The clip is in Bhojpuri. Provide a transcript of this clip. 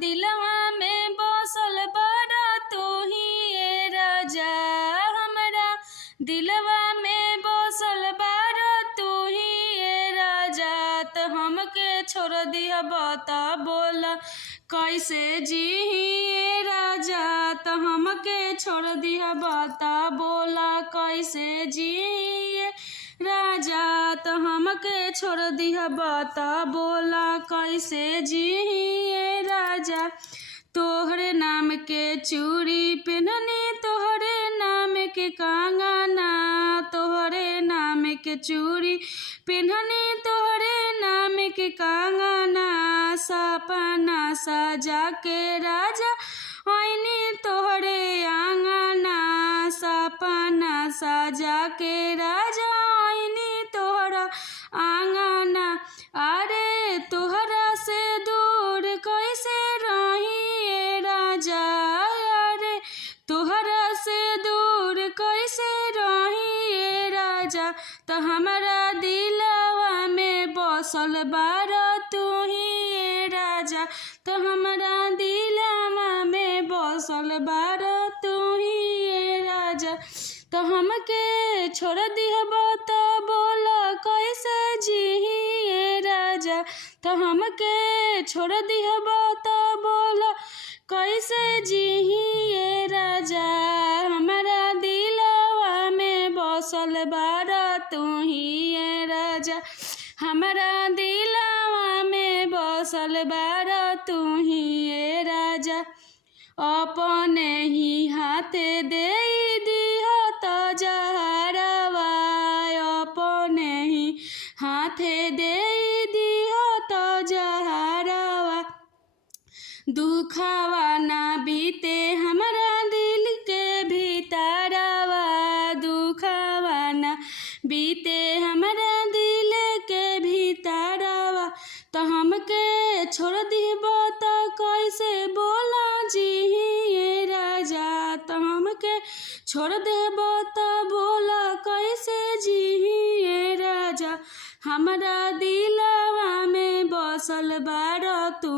दिलवा में बसल बारा तू ही ए राजा, हमरा दिलवा में बसल बारा तू ही ए राजा। त हमके छोड़ दिया बता बोला कैसे जी ए राजा, त हमके छोड़ दिया बता बोला कैसे जी राजा, त हमके छोड़ दिया बता बोला कैसे जी राजा। तोहरे नाम के चूड़ी पहननी तोहरे नाम के कंगना, तोहरे नाम के चूड़ी पहननी तोहरे नाम के कंगना। सपना सजा के राजा आईनी तोहरे आंगना, सपना सजा के राजा आईनी तोहरा आंगना। अरे तोहरा से दूर कैसे रही ए राजा, अरे तोहरा से दूर कैसे रही ए राजा। त हमारा दिलवा में बसल बारा तू ही ए राजा, त हमारा दिलवा में बसल बारा तू ही ए राजा। त हमके छोड़ दिहबा त बोला कैसे जी ए राजा, त हमके छोड़ दिहबा त बोला कैसे जी ए राजा। हमारा दिलवा में बसल बारा तू ही ए राजा, हमारा दिलवा में बसल बारा तू ही ए राजा। अपने ही हाथे दे दिया त जहरवा, अपने ही हाथे दे दिया त जहरवा। दुखवा ना बीते हमारा दिल के भीतरवा, दुखवा ना बीते हमारा दिल के भीतरवा। त हमके छोड़ दिबा त कैसे बोला जी ए राजा, त हमके छोड़ देबा त बोला कैसे जी ए राजा। हमारा दिलवा में बसल बारा तू